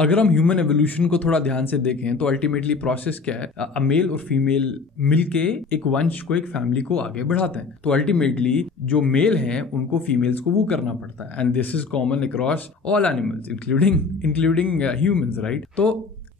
अगर हम human evolution को थोड़ा ध्यान से देखें तो अल्टीमेटली प्रोसेस क्या है, अ मेल और फीमेल मिलके एक वंश को, एक फैमिली को आगे बढ़ाते हैं। तो अल्टीमेटली जो मेल हैं उनको फीमेल्स को वो करना पड़ता है, and this is common across all animals including humans, right. तो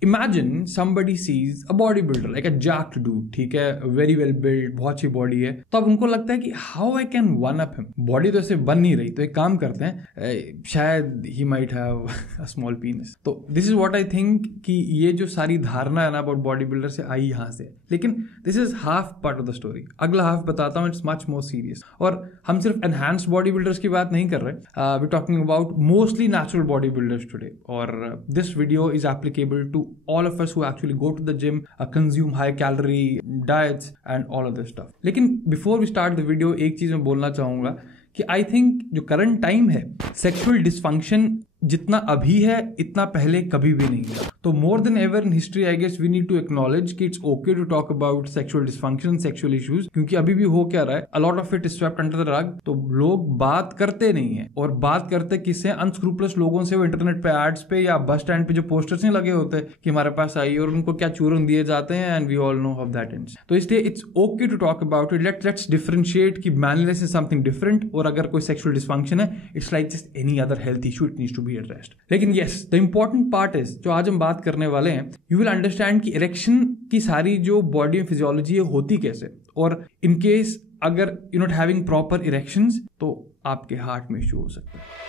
Imagine somebody sees a bodybuilder like a jacked dude, ठीक है, very well built, बहुत अच्छी बॉडी है, तो अब उनको लगता है कि how I can one up him। Body तो ऐसे बन नहीं रही, तो एक काम करते हैं, शायद he might have a small penis। तो this is what I think कि ये जो सारी धारणा है ना about bodybuilder से आई यहाँ से, लेकिन this is half part of the story। अगला हाफ बताता हूँ, it's much more serious। और हम सिर्फ enhanced bodybuilders की बात नहीं कर रहे, we're talking about mostly natural bodybuilders today, और this video is applicable to all of us who actually go to the gym, consume high calorie diets and all of this stuff। लेकिन before we start the video एक चीज मैं बोलना चाहूंगा कि I think जो current time है, sexual dysfunction जितना अभी है इतना पहले कभी भी नहीं था। तो more than ever in history I guess we need to acknowledge कि it's okay to talk about sexual dysfunction, sexual issues, क्योंकि अभी भी हो क्या रहा है, a lot of it is swept under the rug. तो लोग बात करते नहीं है, और बात करते किससे, अनस्क्रूपलस लोगों से। वो इंटरनेट पे एड्स पे या बस स्टैंड पे जो पोस्टर्स नहीं लगे होते कि हमारे पास आई, और उनको क्या चूरन दिए जाते हैं, and we all know how that ends. तो इसलिए it's okay to talk about it, let's differentiate कि मैनलेस इज समथिंग डिफरेंट, और अगर कोई सेक्सुअल डिसफंक्शन है it's like just any other health issue, it needs to be addressed. लेकिन yes, the important part is जो आज हम बात करने वाले हैं, you will understand कि erection की सारी जो बॉडी में फिजियोलॉजी है होती कैसे, और इन केस अगर you're not having proper erections तो आपके हार्ट में इशू हो सकता है।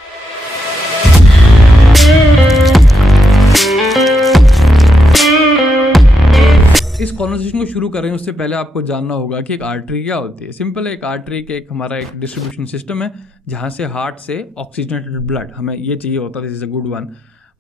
इस कॉन्वर्सेशन को शुरू करें उससे पहले आपको जानना होगा कि एक आर्टरी क्या होती है। सिंपल है, एक आर्टरी के एक हमारा एक डिस्ट्रीब्यूशन सिस्टम है जहां से हार्ट से ऑक्सीजनेटेड ब्लड, हमें ये चाहिए होता है, this is a good one,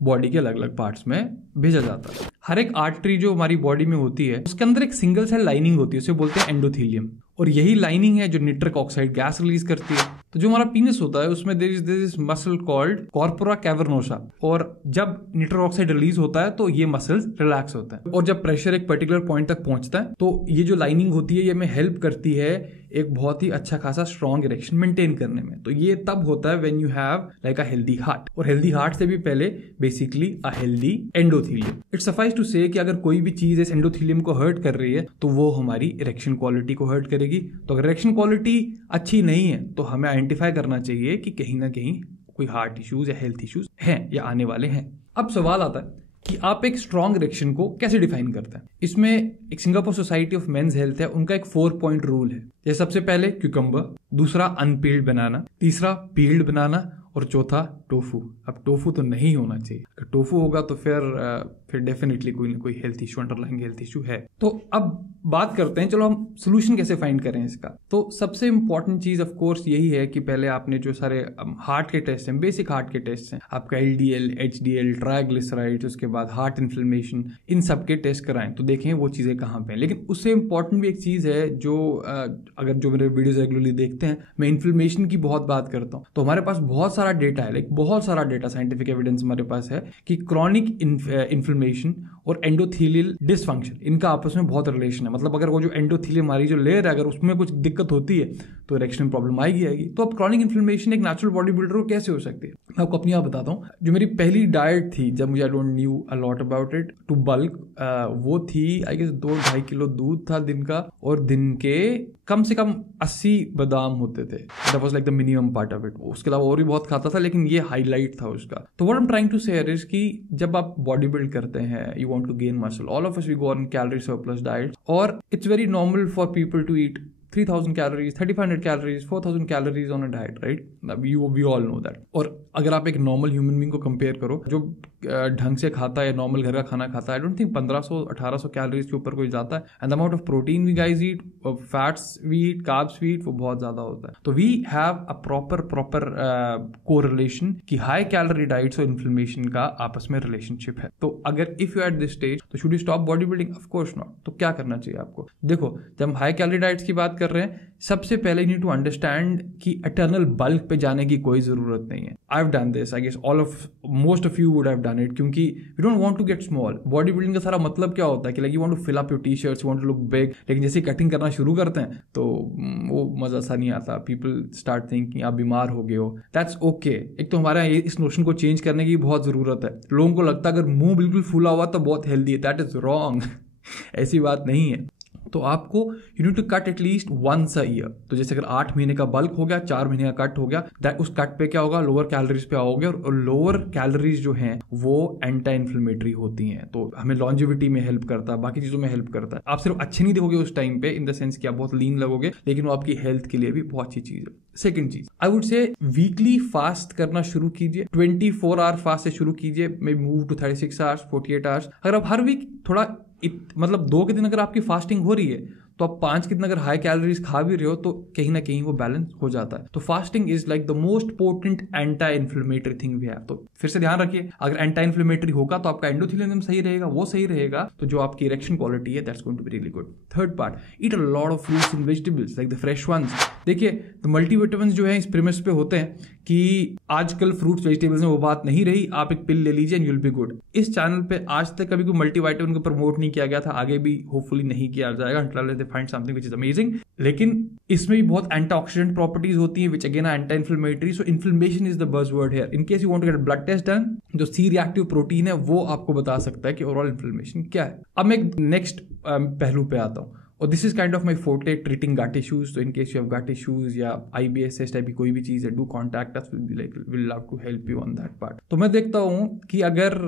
body के अलग अलग पार्ट्स में भेजा जाता है। हर एक आर्टरी जो हमारी बॉडी में होती है उसके अंदर एक सिंगल सेल लाइनिंग होती है, उसे बोलते हैं एंडोथीलियम, और यही लाइनिंग है जो निट्रिक ऑक्साइड गैस रिलीज करती है। तो जो हमारा पीनिस होता है उसमें there is muscle called corpora cavernosa, और जब निट्रिक ऑक्साइड रिलीज होता है तो ये मसल्स रिलैक्स होता है, और जब प्रेशर एक पर्टिकुलर पॉइंट तक पहुंचता है तो ये जो लाइनिंग होती है ये हमें हेल्प करती है एक बहुत ही अच्छा खासा स्ट्रॉन्ग इरेक्शन मेंटेन करने में। तो ये तब होता है when you have like a healthy heart, और हेल्दी हार्ट से भी पहले basically a healthy endothelium. It's suffice to say कि अगर कोई भी चीज इस एंडोथीलियम को हर्ट कर रही है तो वो हमारी इरेक्शन क्वालिटी को हर्ट करेगी। तो अगर इरेक्शन क्वालिटी अच्छी नहीं है तो हमें आइडेंटिफाई करना चाहिए कि कहीं ना कहीं कोई हार्ट इश्यूज या हेल्थ इश्यूज हैं या आने वाले हैं। अब सवाल आता है कि आप एक स्ट्रॉन्ग इरेक्शन को कैसे डिफाइन करते हैं। इसमें एक Singapore society of men's health है, उनका एक 4 पॉइंट रूल है। जैसे सबसे पहले क्यूकम्बर, दूसरा अनपील्ड बनाना, तीसरा पील्ड बनाना, और चौथा टोफू। अब टोफू तो नहीं होना चाहिए, अगर टोफू होगा तो फिर डेफिनेटली कोई ना कोई health issue, underlying health issue है। तो अब बात करते हैं, चलो हम सोल्यूशन कैसे फाइंड करें इसका। तो सबसे इंपॉर्टेंट चीज ऑफ कोर्स यही है कि पहले आपने जो सारे हार्ट के टेस्ट हैं, बेसिक हार्ट के टेस्ट हैं, आपका LDL, HDL, ट्राइग्लिसराइड्स, उसके बाद हार्ट इन्फ्लेमेशन, इन सब के टेस्ट कराएं तो देखें वो चीजें कहाँ पे हैं। लेकिन उससे इंपॉर्टेंट भी एक चीज है जो अगर जो मेरे वीडियोस रेगुलरली देखते हैं, मैं इन्फ्लेमेशन की बहुत बात करता हूँ। तो हमारे पास बहुत सारा डेटा है, लाइक बहुत सारा डेटा, साइंटिफिक एविडेंस हमारे पास है कि क्रॉनिक इन्फ्लेमेशन और एंडोथीलियल डिसफंक्शन, इनका आपस में बहुत रिलेशन है। मतलब अगर वो जो एंडोथीलियम हमारी जो लेयर है, अगर उसमें कुछ दिक्कत होती है तो इरेक्शन प्रॉब्लम आएगी। तो अब क्रॉनिक इन्फ्लेमेशन एक नेचुरल बॉडी बिल्डर को कैसे हो सकती है, मैं आपको अपनी आप बताता हूँ। जो मेरी पहली डाइट थी जब मुझे I don't knew a lot about it to bulk, वो थी आई गेस 2-2.5 किलो दूध था दिन का, और दिन के कम से कम 80 बादाम होते थे। That was like the minimum part of it. उसके अलावा और भी बहुत खाता था, लेकिन ये हाईलाइट था उसका। तो what I am trying to say is कि जब आप बॉडी बिल्ड करते हैं, you want to gain muscle, all of us we go on calorie surplus diet, और it's very normal for people to eat 3000 calories, 3500 calories, 4000 calories on a diet, right? We all know that. और अगर आप एक normal human being को compare करो जो ढंग से खाता है, नॉर्मल घर का खाना खाता है, आई डोंट थिंक 1500-1800 कैलोरीज के ऊपर कोई जाता है। And the amount of protein we guys eat, fats we eat, carbs we eat, वो बहुत ज्यादा होता है। तो we have a proper correlation कि हाई कैलोरी डाइट्स और इन्फ्लेमेशन का आपस में रिलेशनशिप है। तो अगर if you at this stage तो should you stop body building? Of course not. तो क्या करना चाहिए आपको? देखो, जब हम हाई कैलोरी डाइट्स की बात कर रहे हैं, सबसे पहले यू नीड टू अंडरस्टैंड कि इटर्नल बल्क पे जाने की कोई जरूरत नहीं है. I have done this, I guess most of you would have done it, क्योंकि we don't want to get small. Body building का सारा मतलब क्या होता है कि like you want to fill up your t shirts, you want to look big, लेकिन जैसे कटिंग करना शुरू करते हैं तो वो मजा सा नहीं आता. पीपल स्टार्ट थिंकिंग आप बीमार हो गए हो. That's okay. एक तो हमारे इस नोशन को चेंज करने की बहुत जरूरत है. लोगों को लगता है अगर मुंह बिल्कुल फूला हुआ तो बहुत हेल्दी है. That is wrong. ऐसी बात नहीं है. तो आपको you need to cut at least once a year. तो जैसे अगर 8 महीने का बल्क हो गया, 4 महीने का कट हो गया, उस कट पे क्या होगा, लोअर कैलोरीज पे आओगे. और लोअर कैलोरीज जो हैं वो एंटी इन्फ्लेमेटरी होती हैं, तो हमें लॉन्जिविटी में हेल्प करता है, बाकी चीजों में हेल्प करता है. आप सिर्फ अच्छे नहीं दिखोगे उस टाइम पे, इन द सेंस कि आप बहुत लीन लगोगे, लेकिन वो आपकी हेल्थ के लिए भी बहुत अच्छी चीज है. सेकंड चीज, I would say weekly fast करना शुरू कीजिए. 24 आवर फास्ट से शुरू कीजिए, may move to 36 hours, 48 hours. अगर आप हर वीक थोड़ा मतलब 2 के दिन अगर आपकी फास्टिंग हो रही है, तो आप 5 के दिन अगर हाई कैलोरीज खा भी रहे हो तो कहीं ना कहीं वो बैलेंस हो जाता है. तो fasting is like the most potent anti inflammatory thing we have. तो फिर से ध्यान रखिए, अगर एंटी इन्फ्लेमेटरी होगा तो आपका एंडोथेलियम सही रहेगा, वो सही रहेगा, तो जो आपकी इरेक्शन क्वालिटी है that's going to be really good. Third part, eat a lot of fruits and vegetables like the fresh ones. देखिए तो मल्टीविटामिन्स जो है इस प्रीमिस पे होते हैं कि आजकल फ्रूट्स वेजिटेबल्स में वो बात नहीं रही, आप एक पिल ले लीजिए and you will be good. इस चैनल पे आज तक कभी कोई मल्टीविटामिन को प्रमोट नहीं किया गया था, आगे भी होपफुली नहीं किया जाएगा until they find something which is amazing. लेकिन इसमें भी बहुत एंटीऑक्सीडेंट प्रॉपर्टीज होती हैं which again are anti-inflammatory. So inflammation is the buzzword here. In case you want to get a blood test done, जो C reactive प्रोटीन है वो आपको बता सकता है कि ओवरऑल इन्फ्लेमेशन क्या है. अब मैं नेक्स्ट पहलू पे आता हूँ, और this is kind of my forte, treating gut issues. तो in case you have gut issues या IBS टाइप की कोई भी चीज है, do contact us, will love to help you on that part. तो मैं देखता हूँ कि अगर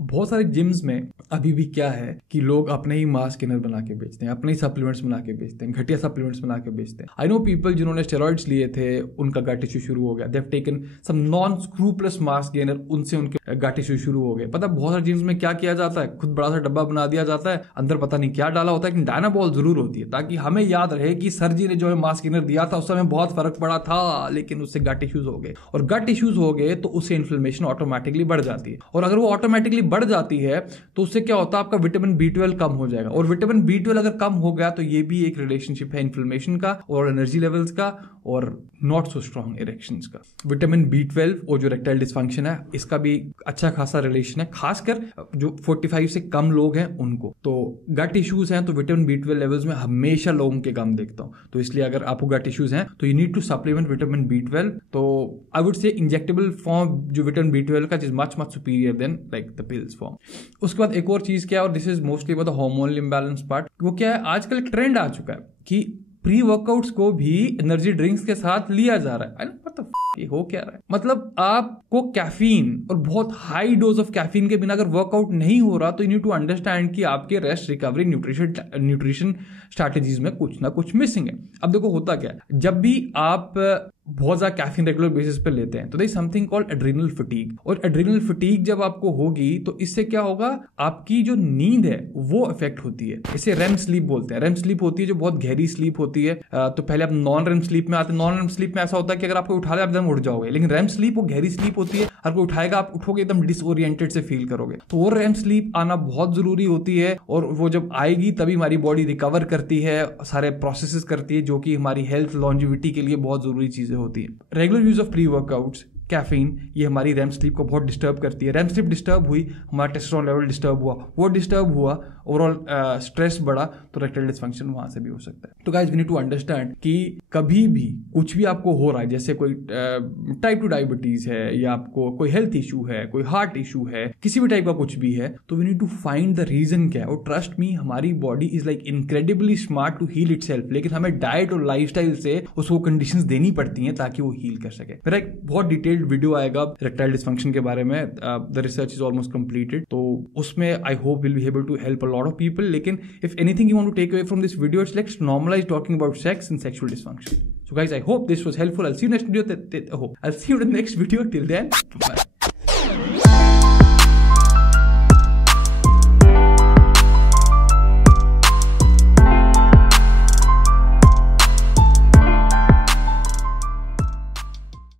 बहुत सारे जिम्स में अभी भी क्या है कि लोग अपने ही मास गेनर बना के बेचते हैं, अपने ही सप्लीमेंट्स बना के बेचते हैं, घटिया सप्लीमेंट्स बना के बेचते हैं. आई नो पीपल जिन्होंने स्टेरॉइड्स लिए थे, उनका गट इश्यू शुरू हो गया. They have taken some non scrupulous mass gainer, उनसे उनके गट इश्यू शुरू हो गए. पता बहुत सारे जिम्स में क्या किया जाता है, खुद बड़ा सा डब्बा बना दिया जाता है, अंदर पता नहीं क्या डाला होता है, लेकिन डायनाबॉल जरूर होती है, ताकि हमें याद रहे कि सर जी ने जो है मास गेनर दिया था उस समय बहुत फर्क पड़ा था, लेकिन उससे गट इश्यूज हो गए. और गट इश्यूज हो गए तो उससे इन्फ्लेमेशन ऑटोमेटिकली बढ़ जाती है. और अगर वो ऑटोमेटिकली बढ़ जाती है तो उससे क्या होता है, आपका विटामिन B12 कम हो जाएगा. और विटामिन B12 अगर कम हो गया तो ये भी एक रिलेशनशिप है इन्फ्लेमेशन का और एनर्जी लेवल्स का और नॉट सो स्ट्रॉन्ग इरेक्शंस का. विटामिन B12 और जो इरेक्टाइल डिस्फंक्शन है इसका भी अच्छा खासा रिलेशन है, खासकर जो 45 से कम लोग हैं उनको. तो गट इश्यूज हैं तो विटामिन B12 लेवल्स में हमेशा लोगों के कम देखता हूं. तो इसलिए अगर आपको गट इश्यूज हैं तो you need to supplement vitamin B12. तो I would say injectable form जो विटामिन B12 का is much superior than like the pills form. उसके बाद एक और चीज क्या है, और this is mostly for the hormonal imbalance part, वो क्या है, आजकल एक ट्रेंड आ चुका है कि प्री वर्कआउट्स को भी एनर्जी ड्रिंक्स के साथ लिया जा रहा है. ये हो क्या रहा है, मतलब आपको कैफीन और बहुत हाई डोज ऑफ कैफीन के बिना अगर वर्कआउट नहीं हो रहा तो यू नीड टू अंडरस्टैंड कि आपके रेस्ट, रिकवरी, न्यूट्रिशन स्ट्रैटेजीज में कुछ ना कुछ मिसिंग है. अब देखो होता क्या है, जब भी आप बहुत ज्यादा कैफीन रेगुलर बेसिस पे लेते हैं तो there is something called adrenal fatigue. और एड्रिनल फटीग जब आपको होगी तो इससे क्या होगा, आपकी जो नींद है वो अफेक्ट होती है. इसे रेम स्लीप बोलते हैं. रेम स्लीप होती है जो बहुत गहरी स्लीप होती है. तो पहले आप नॉन रेम स्लीप में आते हैं. नॉन रेम स्लीप में ऐसा होता है कि अगर आपको उठा ले आप एकदम उठ जाओगे, लेकिन रेम स्लीप वो गहरी स्लीप होती है, अगर कोई उठाएगा आप उठोगे एकदम डिसओरिएंटेड से फील करोगे. तो वो रेम स्लीप आना बहुत जरूरी होती है, और वो जब आएगी तभी हमारी बॉडी रिकवर करती है, सारे प्रोसेसेस करती है, जो कि हमारी हेल्थ, लॉन्जिविटी के लिए बहुत जरूरी चीजें होती है. Regular use of pre workouts, caffeine, ये हमारी रेम स्लीप को बहुत डिस्टर्ब करती है. रेम स्लीप डिस्टर्ब हुई, हमारा टेस्टोस्टेरोन लेवल डिस्टर्ब हुआ, वो डिस्टर्ब हुआ, ओवरऑल स्ट्रेस बढ़ा, तो इरेक्टाइल डिस्फंक्शन वहां से भी हो सकता है. तो guys we need to understand कि कभी भी कुछ भी आपको हो रहा है, जैसे कोई टाइप 2 डायबिटीज है, या आपको कोई हेल्थ इशू है, कोई हार्ट इशू है, किसी भी टाइप का कुछ भी है, तो we need to find the reason क्या है. और ट्रस्ट मी, हमारी body is like incredibly smart to heal itself, लेकिन हमें डाइट और लाइफस्टाइल से उसको कंडीशंस देनी पड़ती हैं ताकि वो हील कर सके. मेरा एक बहुत डिटेल्ड वीडियो आएगा इरेक्टाइल डिस्फंक्शन के बारे में, the research is almost completed, तो उसमें I hope will be able to help a lot of people. लेकिन if anything you want to take away from this video, it's let's normalise talking about sex and sexual dysfunction. So guys, I hope this was helpful. I'll see you next video. I'll see you in the next video. Till then, bye.